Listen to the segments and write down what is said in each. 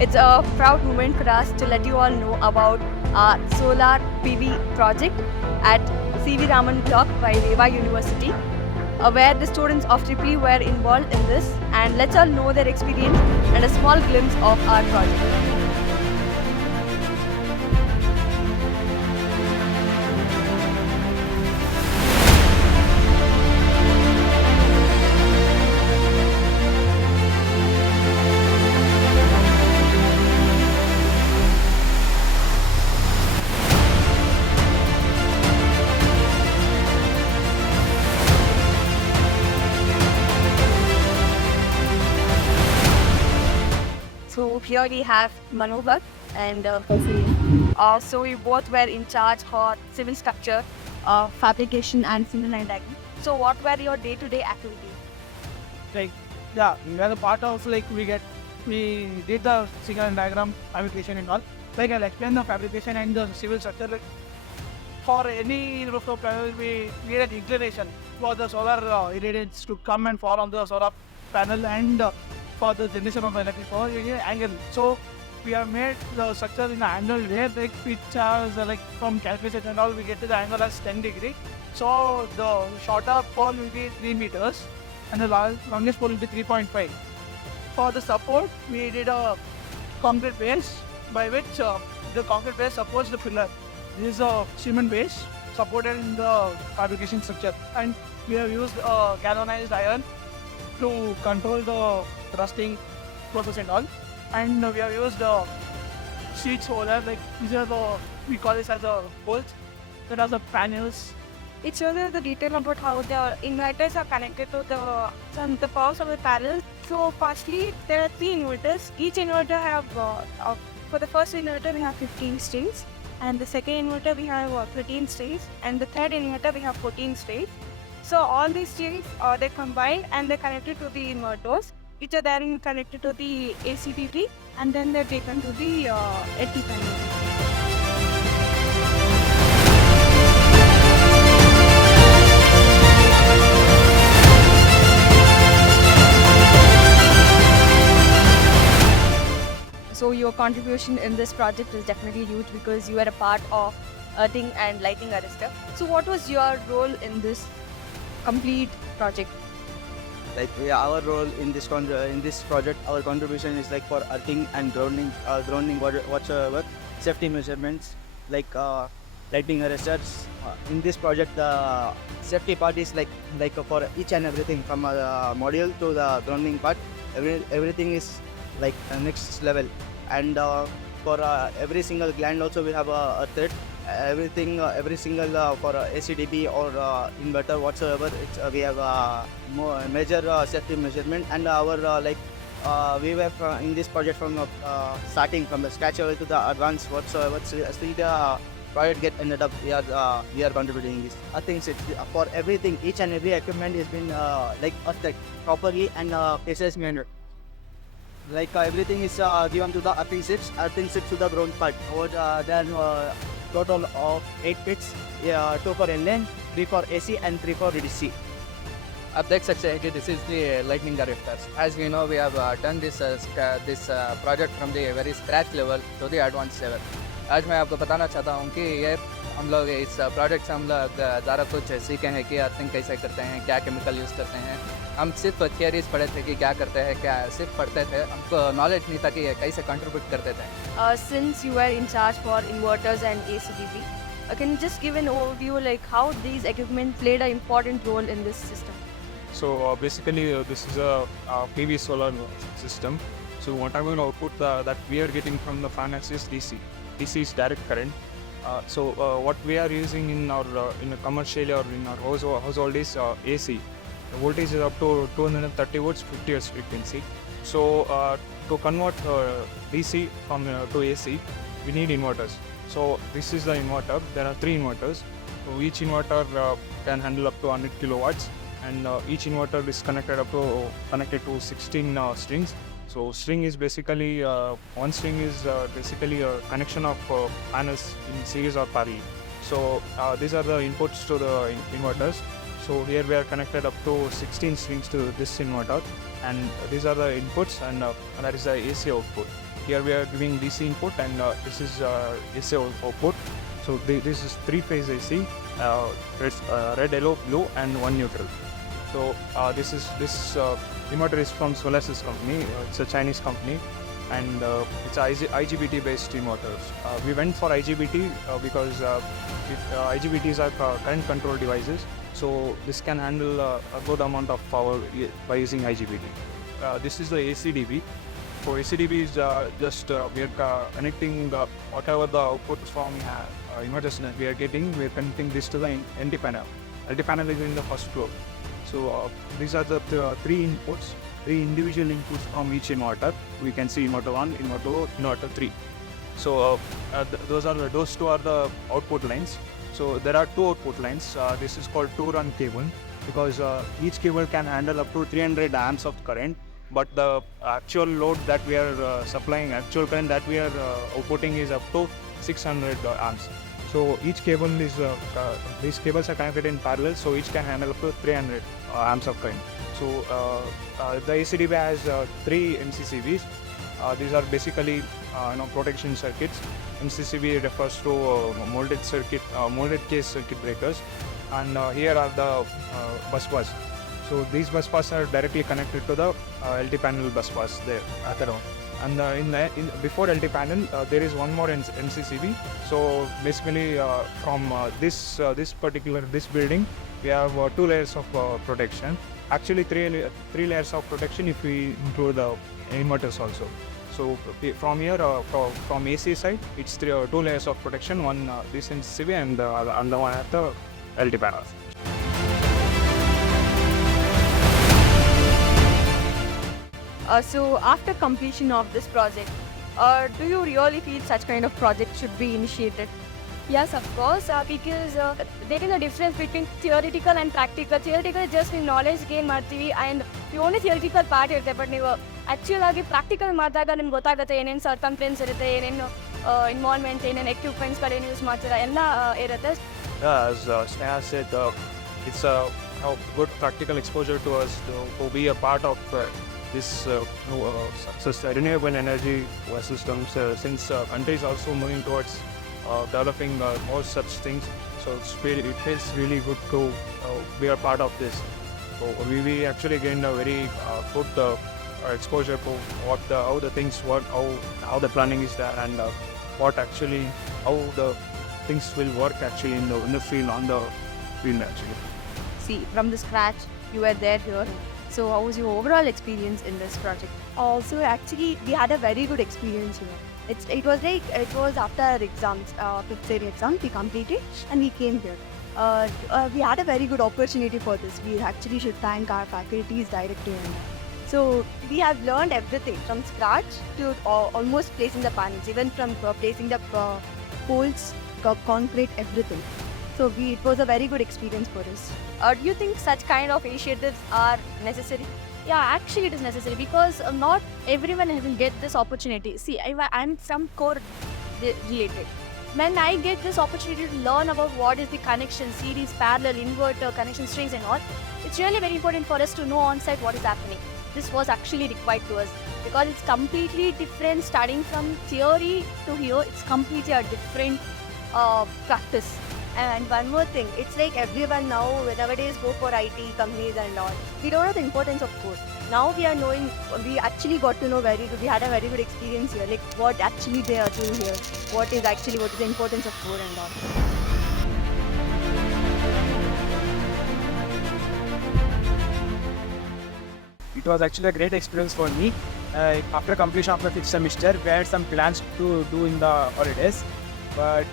It's a proud moment for us to let you all know about our solar PV project at C V Raman Block by REVA University, where the students of EEE were involved in this, and let's all know their experience and a small glimpse of our project. So here we have Manohar and so we both were in charge for civil structure, fabrication and single line diagram. So what were your day-to-day activities? We are the part of we did the single line diagram fabrication and all. I'll explain the fabrication and the civil structure. For any rooftop panel, we made an inclination for the solar irradiance to come and fall on the solar panel, and for the generation of electric power, we need an angle. So we have made the structure in an angle way, which has from calculation and all, we get to the angle as 10 degree. So the shorter pole will be 3 meters and the longest pole will be 3.5. For the support, we did a concrete base by which the concrete base supports the pillar. This is a cement base supported in the fabrication structure, and we have used galvanized iron to control the thrusting process and all, and we have used sheets over there. These are we call this as a bolts that are the panels. It shows us the detail about how the inverters are connected to the powers of the panels. So firstly, there are 3 inverters. Each inverter have, for the first inverter we have 15 strings, and the second inverter we have 13 strings, and the third inverter we have 14 strings. So all these strings they combined and they're connected to the inverters, which are then connected to the ACDT, and then they're taken to the LT panel. So your contribution in this project is definitely huge because you are a part of earthing and lighting arrestor. So what was your role in this complete project? Our role in this project, our contribution is for earthing and grounding whatsoever, safety measurements, lighting arresters. In this project, the safety part is for each and everything from module to the grounding part. Everything is next level, and for every single gland also we have a thread. Everything, every single for ACDB or inverter whatsoever, we have major safety measurement, and our we were in this project from starting from the scratch level to the advanced whatsoever. So the project get ended up, we are contributing this. I think for everything, each and every equipment has been earthed properly and precise manner. Everything is given to the earthing strips to the ground part. There are total of 8 pits, 2 for inland, 3 for AC and 3 for DC. Update Sector, this is the lightning directors. As we know, we have done this project from the very scratch level to the advanced level. आज मैं आपको बताना चाहता हूँ कि ये हम लोग इस प्रोजेक्ट से हम लोग ज़्यादा कुछ सीखे हैं कि अर्थिंग कैसे करते हैं, क्या केमिकल यूज़ करते हैं. हम सिर्फ थियरीज पढ़े थे कि क्या करते हैं, क्या सिर्फ पढ़ते थे, हमको नॉलेज नहीं था कि ये कैसे कंट्रीब्यूट करते थे. Since you were in charge for inverters and ACDB, can you just give an overview how these equipment played an important role in this system? So basically this is a PV solar system. So whatever output that we are getting from the furnace is DC. DC is direct current. So what we are using in our in a commercial or in our household is AC. The voltage is up to 230 volts, 50 Hz frequency. So to convert DC from to AC, we need inverters. So this is the inverter. There are 3 inverters. So each inverter can handle up to 100 kilowatts, and each inverter is connected to 16 strings. So string is basically one string is basically a connection of panels in series or parallel. So these are the inputs to the inverters. So here we are connected up to 16 strings to this inverter, and these are the inputs, and that is the AC output. Here we are giving DC input, and this is AC output. So this is 3-phase AC, red, yellow, blue, and 1 neutral. So this inverter is from Solar company. It's a Chinese company, and it's IGBT based inverters. We went for IGBT because IGBTs are current control devices, so this can handle a good amount of power by using IGBT. This is the ACDB. For ACDB is we are connecting whatever the output from inverters we are getting. We are connecting this to the NT panel. NT panel is in the first floor. So these are the 3 inputs, 3 individual inputs from each inverter. We can see inverter 1, inverter 2, inverter 3. So those 2 are the output lines. So there are 2 output lines. This is called 2-run cable, because each cable can handle up to 300 amps of current. But the actual load that we are supplying, actual current that we are outputting is up to 600 amps. So each cable is, these cables are connected in parallel, so each can handle up to 300 amps of current. So the ACDB has 3 MCCBs. These are basically protection circuits. MCCB refers to molded case circuit breakers, and here are the bus bars. So these bus bars are directly connected to the LT panel bus bars there at around. And before LT panel, there is one more MCCB. So basically, from this building, we have 2 layers of protection. Actually, 3 layers of protection if we include the inverters also. So from here, from AC side, it's 2 layers of protection. One this MCCB and the other one at the LT panel. So after completion of this project, do you really feel such kind of project should be initiated? Yes, of course, because there is a difference between theoretical and practical. Theoretical is just knowledge gain ಮಾಡ್ತೀವಿ, and the only theoretical part ಇರುತ್ತೆ, but ನೀವು actual ಆಗಿ practical ಮಾಡಿದಾಗ ನಿಮ್ಗೆ ಗೊತ್ತಾಗುತ್ತೆ ಏನೇನು ಸರ್ಕಮ್ಫರೆನ್ಸ್ ಇರುತ್ತೆ, ಏನೇನು ಇನ್ವಾಲ್ವ್ಮೆಂಟ್, ಏನೇನು ಎಕ್ವಿಪ್ಮೆಂಟ್ಸ್ಗಳೇನು ಯೂಸ್ ಮಾಡ್ತೀರಾ ಎಲ್ಲ ಇರುತ್ತೆ. Yeah, as Sneha said, it's a good practical exposure to us to be a part of this renewable energy systems, since country is also moving towards developing more such things. So it feels really good to be a part of this. So we actually gained a very good exposure to how the things work, how the planning is there, and how the things will work actually in the field, on the field actually. See, from the scratch, you were there here. So how was your overall experience in this project? Also, actually, we had a very good experience here. It was after our exams, 5th year exams, we completed and we came here. We had a very good opportunity for this. We actually should thank our faculties directly. So we have learned everything from scratch to almost placing the panels, even from placing the poles, concrete, everything. So it was a very good experience for us. Do you think such kind of initiatives are necessary? Yeah, actually it is necessary, because not everyone will get this opportunity. See, I'm from core related. When I get this opportunity to learn about what is the connection, series, parallel, inverter, connection strings and all, it's really very important for us to know on site what is happening. This was actually required to us, because it's completely different studying from theory to here. It's completely a different practice. And one more thing, it's like everyone now nowadays go for IT companies and all. We don't know the importance of code. Now we are knowing, we actually got to know we had a very good experience here, like what actually they are doing here, what is the importance of code and all. It was actually a great experience for me. After completion of the 5th semester, we had some plans to do in the holidays, but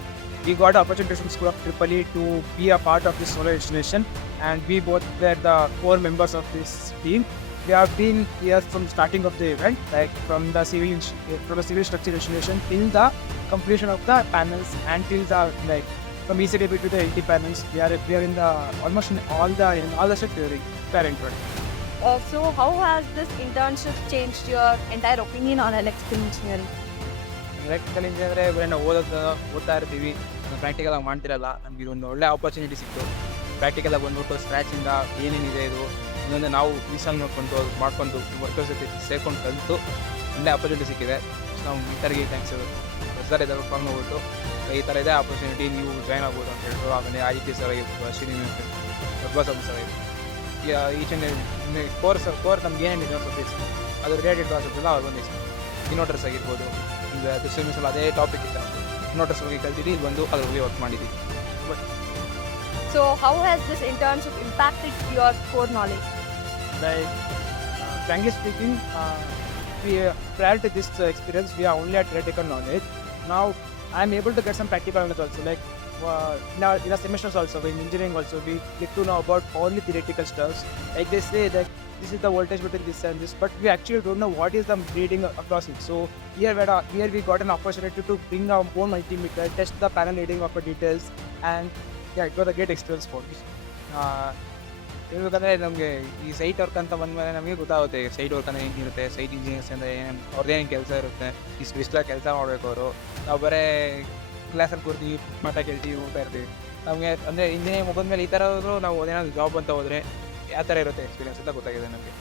we got the opportunity from School of EEE to be a part of this solar installation, and we both were the 4 members of this team. We have been here from the starting of the event, like from the civil structure installation till the completion of the panels, and till the from ECDB to the LT panels. We are in the almost in all the steps during parenthood. So how has this internship changed your entire opinion on electrical engineering? Electrical engineer ಬರೀ ನಾವು ಓದ್ತಾ ಇರ್ತೀವಿ, ಪ್ರಾಕ್ಟಿಕಲಾಗಿ ಮಾಡ್ತಿರಲ್ಲ. ನಮಗೆ ಒಂದು ಒಳ್ಳೆ opportunity ಸಿಕ್ತು. ಪ್ರಾಕ್ಟಿಕಲಾಗಿ ಬಂದ್ಬಿಟ್ಟು ಸ್ಕ್ರ್ಯಾಚಿಂದ ಏನೇನಿದೆ ಇದು ಇದೊಂದು ನಾವು ಮೀಸಲು ನೋಡ್ಕೊಂಡು ಮಾಡ್ಕೊಂಡು ವರ್ಕರ್ಸ್ ಜೊತೆ ಸೇರ್ಕೊಂಡು ಕಲಿತು ಒಳ್ಳೆ ಆಪರ್ಚುನಿಟಿ ಸಿಕ್ಕಿದೆ. ಸೊ ನಾವು ಮಿಂಟರ್ಗೆ ಥ್ಯಾಂಕ್ಸ್ ಸರ್ ಇದ್ದಾರೆ ಕಾಲ್ ಮಾಡ್ಬಿಟ್ಟು ಈ ಥರ ಇದೆ ಆಪರ್ಚುನಿಟಿ, ನೀವು ಜಾಯ್ನ್ ಆಗ್ಬೋದು ಅಂತ ಹೇಳಿದ್ರು. ಆಮೇಲೆ IT ಸರ್ ಆಗಿರ್ಬೋದು, ಅಶ್ವಿನಿ ಸರ್ ಆಗಿರ್ಬೋದು, ಈಚ್ ಆ್ಯಂಡ್ ಕೋರ್ಸ್ ನಮ್ಗೆ ಏನೇನಿದೆ ಸರ್ವಿಸ್ ಅದು ರಿಲೇಟೆಡ್ ಕ್ಲಾಸಸ್ಸೆಲ್ಲ ಅವ್ರು ಬಂದಿದೆ. ಇನ್ವರ್ಟರ್ಸ್ ಆಗಿರ್ಬೋದು, ಈಗ ಡಿಸ್ಟ್ರಿಬ್ಯೂಷನ್ ಅದೇ ಟಾಪಿಕ್ ಇತ್ತು, ಇನ್ವರ್ಟರ್ಸ್ ಬಗ್ಗೆ ಕಲ್ತಿದ್ದು ಇಲ್ಲಿ ಬಂದು ಅದ್ರ ಬಗ್ಗೆ ವರ್ಕ್ ಮಾಡಿದ್ದೀವಿ. So how has this internship impacted your core knowledge? Like, frankly speaking, prior to this experience, we are only at theoretical knowledge. Now, I am able to get some practical knowledge also. Like, in our semesters also, in engineering also, we get to know about all the theoretical stuff. Like they say that this is the voltage between this and this, but we actually don't know what is the reading across it. So here we got an opportunity to bring our own multimeter, test the panel reading of the details, and yeah, it was a great experience for me. ಹೇಳ್ಬೇಕಂದ್ರೆ ನಮಗೆ ಈ site work ಅಂತ ಬಂದಮೇಲೆ ನಮಗೆ ಗೊತ್ತಾಗುತ್ತೆ site work ಅಂದರೆ ಹೆಂಗಿರುತ್ತೆ, site engineers ಅಂದರೆ ಏನೇನು ಅವ್ರದ್ದೇನು ಕೆಲಸ ಇರುತ್ತೆ, ಇಷ್ಟೆಲ್ಲ ಕೆಲಸ ಮಾಡಬೇಕು ಅವರು. ನಾವು ಬರೀ ಕ್ಲಾಸಲ್ಲಿ ಕೂರ್ತೀವಿ, ಮಠ ಕೇಳ್ತೀವಿ, ಊಟ ಇರ್ತೀವಿ. ನಮಗೆ ಅಂದರೆ ಇಂಜಿನಿಯರಿಂಗ್ ಮುಗಿದ್ಮೇಲೆ ಈ ಥರ ಹೋದ್ರು ನಾವು ಅದೇನಾದ್ರು ಜಾಬ್ ಅಂತ ಹೋದರೆ ಯಾವ ಥರ ಇರುತ್ತೆ ಎಕ್ಸ್ಪೀರಿಯನ್ಸ್ ಅಂತ ಗೊತ್ತಾಗಿದೆ ನಮಗೆ.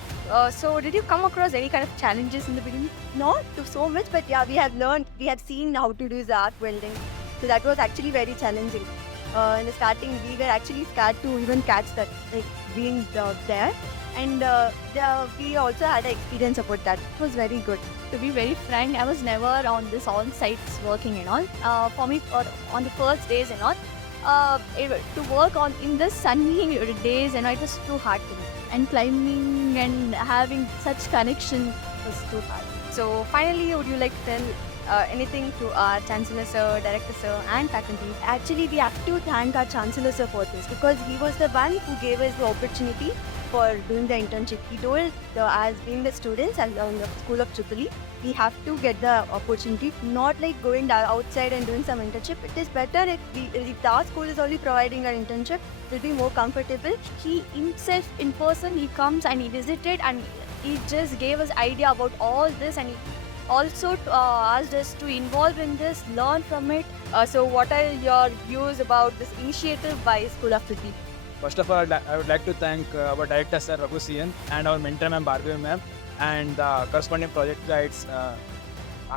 So did you come across any kind of challenges in the beginning? Not to so much, but yeah, we have seen how to do the arc welding. So that was actually very challenging. In the starting, we were actually scared to even catch that, like being there. And we also had an experience about that. It was very good. To be very frank, I was never on this on-site working and all. For me, on the first days and all, to work on in the sunny days and all, it was too hard to me. And climbing and having such connection was too hard. So finally, would you like to tell anything to our Chancellor Sir, Director Sir and faculty? Actually, we have to thank our Chancellor Sir for this, because he was the one who gave us the opportunity for doing the internship. He told, as being the students and on the School of EEE, we have to get the opportunity, not like going outside and doing some internship. It is better if our school is only providing an internship, it will be more comfortable. He himself in person, he comes and he visited and he just gave us idea about all this, and he also asked us to involve in this, learn from it. So what are your views about this initiative by School of EEE? First of all, I would like to thank our Director Sir Raghu Sian and our mentor Ma'am Bhargavi Ma'am, and the corresponding project guides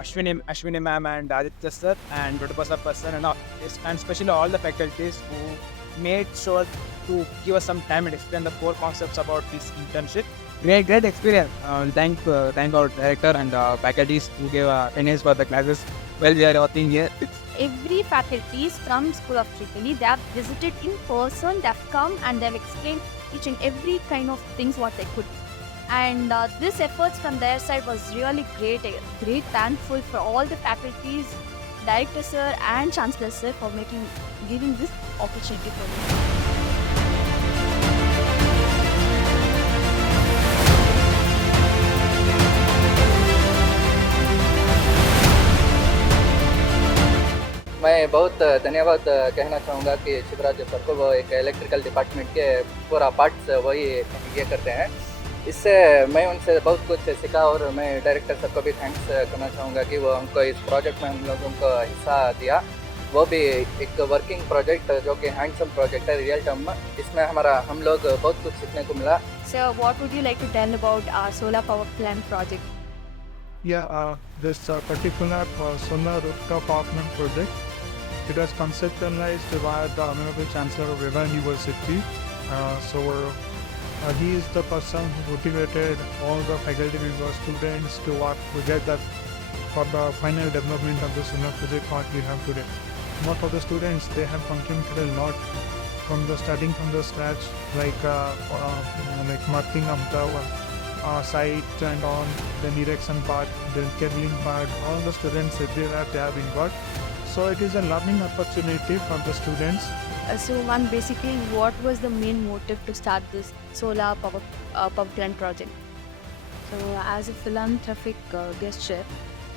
Ashwini Ma'am and Aditya Sir and Dr. Person, and especially all the faculties who made sure to give us some time and explain the core concepts about this internship. Great experience. Thank our director and faculties who gave attendance for the classes while we are working here. Every faculties from School of EEE, they have visited in person, they have come and they have explained each and every kind of things what they could. And this efforts from their side was really great thankful for all the faculties, Director Sir and Chancellor Sir for giving this opportunity for me. मैं बहुत धन्यवाद कहना चाहूँगा कि Shivraj sir को, वो एक electrical department के पूरा पार्ट्स वही ये करते हैं. इससे मैं उनसे बहुत कुछ सीखा, और मैं डायरेक्टर सर को भी थैंक्स करना चाहूँगा कि वो हमको इस प्रोजेक्ट में हम लोगों को हिस्सा दिया. वो भी एक वर्किंग प्रोजेक्ट जो कि हैंडसम प्रोजेक्ट है रियल टर्म में. इसमें हम लोग बहुत कुछ सीखने को मिला. So what would you like to tell about our solar power plant project? Yeah, this particular Solar Rooftop power plant project, it was conceptualized by the Honourable Chancellor of REVA University. He is the person who motivated all the faculty members, students to work together for the final development of the solar project what we have today. Most of the students, they have contributed a lot from the starting from the scratch, like marking of the site and on the erection part, the cabling part. All the students everywhere they have involved. So it is a learning opportunity for the students. So ma'am, basically what was the main motive to start this solar power plant project? So as a philanthropic gesture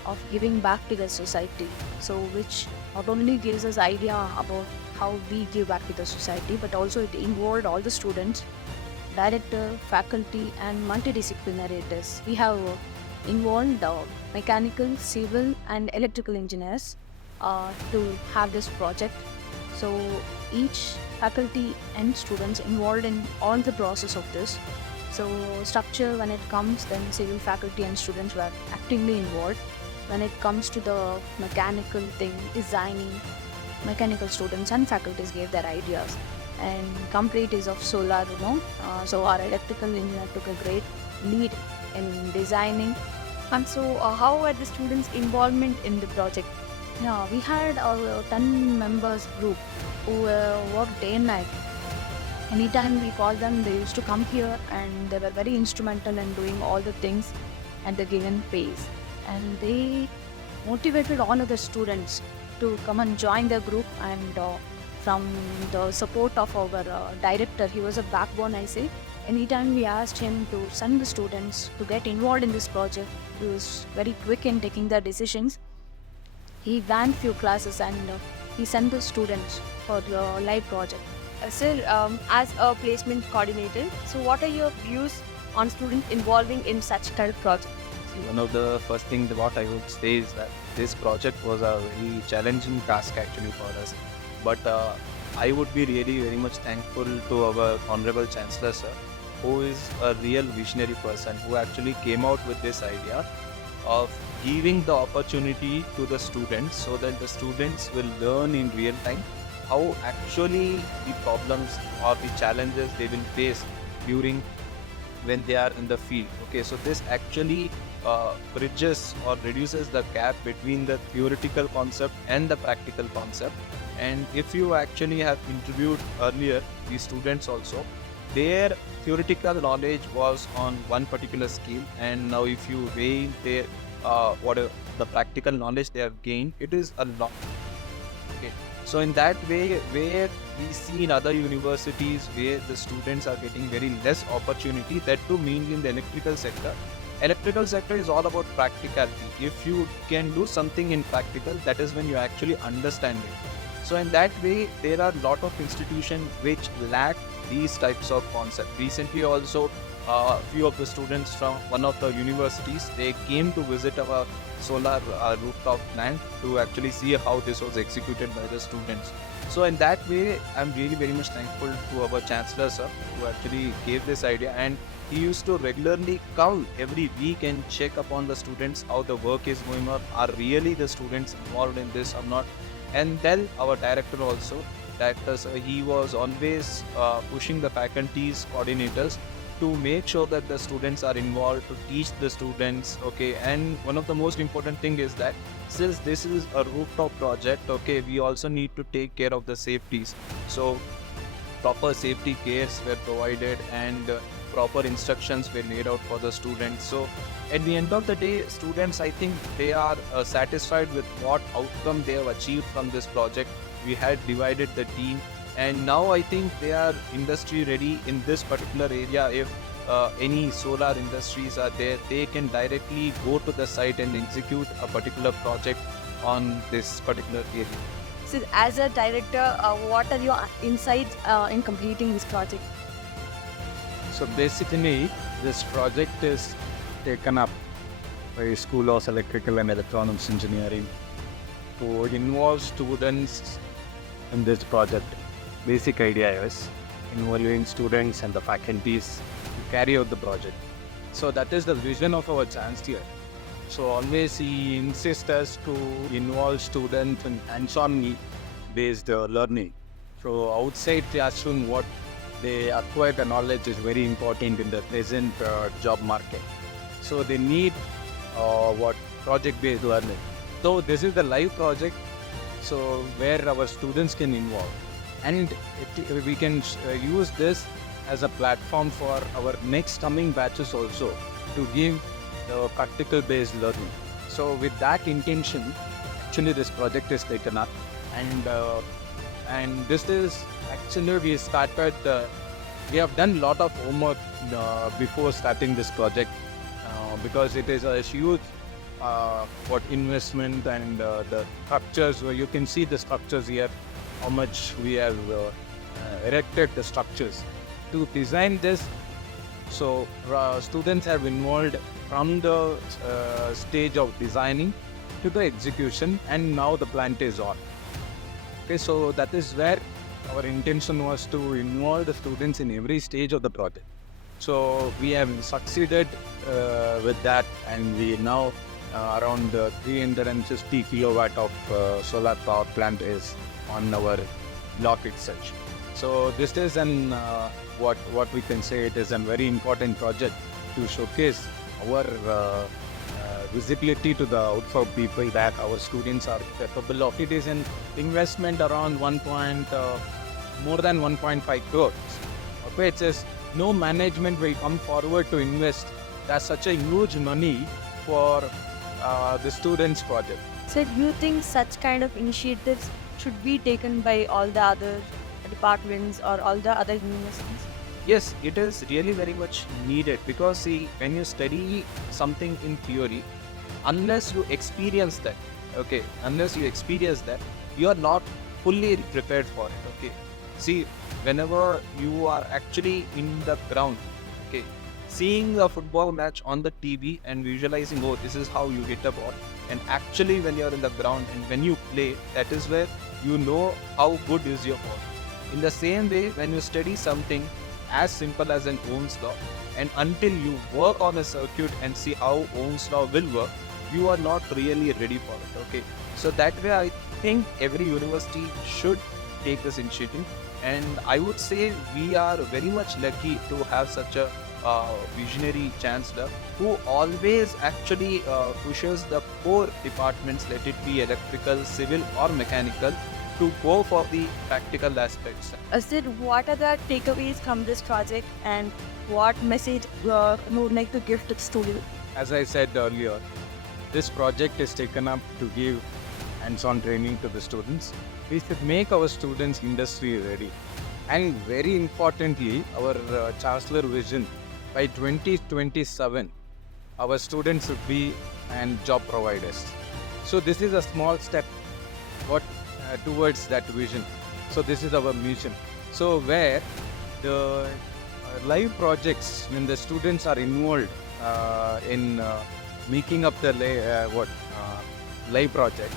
of giving back to the society, so which not only gives us idea about how we give back to the society, but also it involved all the students, director, faculty and multidisciplinary tests. We have involved mechanical, civil and electrical engineers to have this project. So each faculty and students involved in all the process of this. So structure when it comes, then civil faculty and students were actively involved. When it comes to the mechanical thing, designing, mechanical students and faculties gave their ideas. And complete is of solar, so our electrical engineer took a great lead in designing. And so, how were the students' involvement in the project? Yeah, we had a 10 members group who worked day and night. Anytime we called them, they used to come here and they were very instrumental in doing all the things at the given pace. And they motivated all of the students to come and join the group. And from the support of our director, he was a backbone, I say. Anytime we asked him to send the students to get involved in this project, he was very quick in taking the decisions. He ran few classes and he sent the students for the live project. Sir, as a placement coordinator, so what are your views on students involving in such kind of project? One of the first things what I would say is that this project was a very challenging task actually for us. But I would be really very much thankful to our Honourable Chancellor Sir, who is a real visionary person who actually came out with this idea of giving the opportunity to the students so that the students will learn in real time how actually the problems or the challenges they will face during when they are in the field. Okay, so this actually bridges or reduces the gap between the theoretical concept and the practical concept. And if you actually have interviewed earlier the students also, their theoretical knowledge was on one particular skill, and now if you weigh their whatever the practical knowledge they have gained, it is a lot. Okay, so in that way, where we see in other universities where the students are getting very less opportunity, that too mainly in the electrical sector. Electrical sector is all about practicality. If you can do something in practical, that is when you actually understand it. So in that way, there are a lot of institutions which lack these types of concepts. Recently also, a few of the students from one of the universities, they came to visit our solar rooftop plant to actually see how this was executed by the students. So in that way, I'm really very much thankful to our Chancellor Sir, who actually gave this idea, and he used to regularly come every week and check upon the students how the work is going on. Are really the students involved in this or not? And then our director also, he was always pushing the faculties, coordinators to make sure that the students are involved, to teach the students. Okay, and one of the most important thing is that since this is a rooftop project, okay, we also need to take care of the safeties. So proper safety cares were provided and proper instructions were laid out for the students. So at the end of the day, students, I think they are satisfied with what outcome they have achieved from this project. We had divided the team, and now I think they are industry ready in this particular area. If any solar industries are there, they can directly go to the site and execute a particular project on this particular area. So, as a director, what are your insights in completing this project? So basically, this project is taken up by School of Electrical and Electronics Engineering to involve students in this project. Basic idea is involving students and the faculties to carry out the project. So that is the vision of our Chancellor. So always he insists us to involve students in hands-on based learning. So outside classroom, what they acquire the knowledge is very important in the present job market. So they need project-based learning. So this is the live project, so where our students can involve, and we can use this as a platform for our next coming batches also to give the practical-based learning. So with that intention, actually this project is taken up, and this is actually we have done a lot of homework before starting this project because it is a huge investment, and the structures, where you can see the structures here, how much we have erected the structures to design this. So students have involved from the stage of designing to the execution, and now the plant is on. Okay, so that is where our intention was to involve the students in every stage of the project. So we have succeeded with that, and we now around 350 kilowatt of solar power plant is on our block itself. So this is an what we can say, it is a very important project to showcase our visibility to the outside people that our students are capable of. It is an investment around more than 1.5 crores. Okay, it says no management will come forward to invest. That's such a huge money for the students' project. So do you think such kind of initiatives should be taken by all the other departments or all the other universities? Yes, it is really very much needed, because see, when you study something in theory, unless you experience that, you are not fully prepared for it. Okay, see, whenever you are actually in the ground, okay, seeing a football match on the TV and visualizing, oh, this is how you hit a ball, and actually when you are in the ground and when you play, that is where you know how good is your ball. In the same way, when you study something as simple as an Ohm's law, and until you work on a circuit and see how Ohm's law will work, you are not really ready for it. Okay, so that way I think every university should take this initiative, and I would say we are very much lucky to have such a visionary chancellor who always actually pushes the core departments, let it be electrical, civil or mechanical, to go for the practical aspects. Sid, what are the takeaways from this project and what message you would like to give to the students? As I said earlier, this project is taken up to give hands-on training to the students. We should make our students industry ready. And very importantly, our Chancellor vision, by 2027, our students should be and job providers. So this is a small step towards that vision. So this is our mission. So where the live projects, when the students are involved in making up the live project,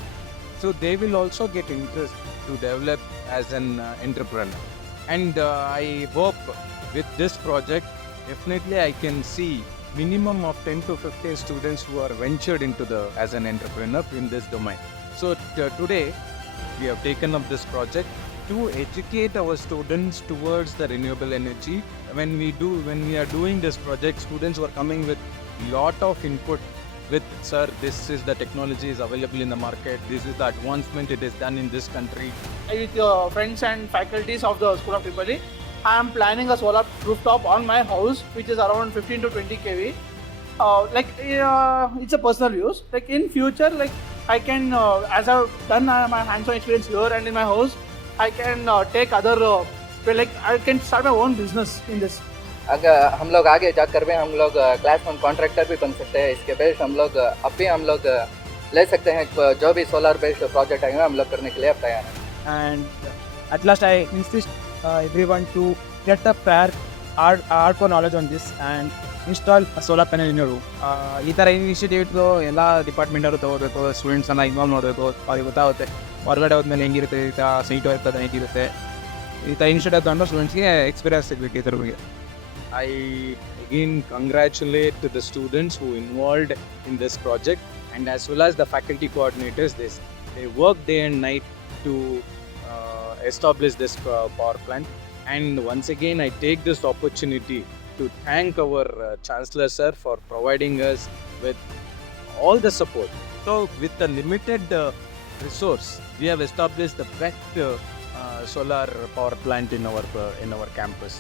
so they will also get interest to develop as an entrepreneur. And I hope with this project, definitely I can see minimum of 10 to 15 students who are ventured into as an entrepreneur in this domain. So today we have taken up this project to educate our students towards the renewable energy. When we are doing this project, students were coming with lot of input with, sir, this is the technology is available in the market, this is the advancement it is done in this country. With friends and faculties of the School of EEE, I am planning a solar rooftop on my house, which is around 15 to 20 kV. It's a personal use. Like in future, like I can, as I've done my hands-on experience here and in my house, I can take other, I can start my own business in this. अगर हम लोग आगे जाकर भी हम लोग class 1 contractor भी बन सकते हैं. इसके बेस्ड हम लोग ले सकते हैं. जो भी सोलर बेस्ड प्रोजेक्ट आएंगे हम लोग करने के लिए तैयार हैं. And at last I insist everyone to get a prior hardcore knowledge on this and install a solar panel in your room. ಈ ಥರ ಇನಿಷಿಯೇಟಿವ್ ಎಲ್ಲ ಡಿಪಾರ್ಟ್ಮೆಂಟವರು ತಗೋಬೇಕು, ಸ್ಟೂಡೆಂಟ್ಸನ್ನು ಇನ್ವಾಲ್ವ್ ಮಾಡಬೇಕು, ಅವ್ರಿಗೆ ಗೊತ್ತಾಗುತ್ತೆ ಹೊರಗಡೆ ಹೋದ್ಮೇಲೆ ಹೆಂಗಿರುತ್ತೆ, ಈ ಥರ ಸೈಟ್ ಇರ್ತದೆ, ಹೇಗಿರುತ್ತೆ, ಈ ಥರ ಇನಿಷಿಯೇಟಿವ್ ತಗೊಂಡು ಸ್ಟೂಡೆಂಟ್ಸ್ಗೆ ಎಕ್ಸ್ಪೀರಿಯನ್ಸ್ ಸಿಗಬೇಕು ಈ ಥರ ಬಗ್ಗೆ. I again congratulate to the students who involved in this project, and as well as the faculty coordinators. They work day and night to establish this power plant. And once again, I take this opportunity to thank our Chancellor sir for providing us with all the support. So with the limited resource, we have established the best solar power plant in our campus.